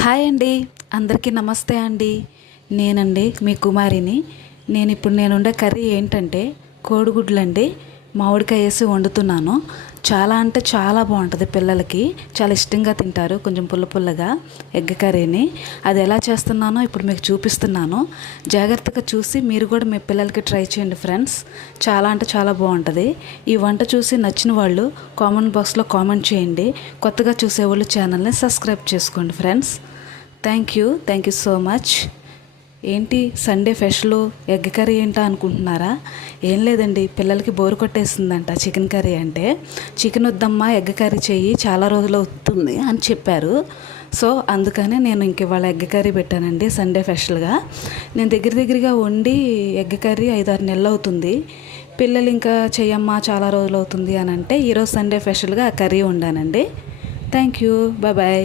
Hi అండి, అందరికీ నమస్తే అండి. నేనండి మీ కుమారిని. నేనుండే కర్రీ ఏంటంటే కోడిగుడ్లండి. మామిడికాయ వేసి వండుతున్నాను. చాలా అంటే చాలా బాగుంటుంది. పిల్లలకి చాలా ఇష్టంగా తింటారు. కొంచెం పుల్ల పుల్లగా ఎగ్ కర్రీని. అది ఎలా చేస్తున్నానో ఇప్పుడు మీకు చూపిస్తున్నాను. జాగ్రత్తగా చూసి మీరు కూడా మీ పిల్లలకి ట్రై చేయండి ఫ్రెండ్స్. చాలా అంటే చాలా బాగుంటుంది. ఈ వంట చూసి నచ్చిన వాళ్ళు కామెంట్ బాక్స్లో కామెంట్ చేయండి. కొత్తగా చూసేవాళ్ళు ఛానల్ని సబ్స్క్రైబ్ చేసుకోండి friends. Thank you so much. ఏంటి సండే స్పెషల్ ఎగ్ కర్రీ ఏంటా అనుకుంటున్నారా? ఏం లేదండి, పిల్లలకి బోరు కొట్టేసిందంట చికెన్ కర్రీ అంటే. చికెన్ వద్దమ్మా ఎగ్ కర్రీ చెయ్యి, చాలా రోజులు అవుతుంది అని చెప్పారు. సో అందుకనే నేను ఇంక ఇవాళ ఎగ్ కర్రీ పెట్టానండి సండే స్పెషల్గా. నేను దగ్గరగా వండి ఎగ్ కర్రీ 5-6 నెలలు అవుతుంది. పిల్లలు ఇంకా చెయ్యమ్మా చాలా రోజులు అవుతుంది అని అంటే ఈరోజు సండే స్పెషల్గా ఆ కర్రీ వండానండి. Thank you, bye.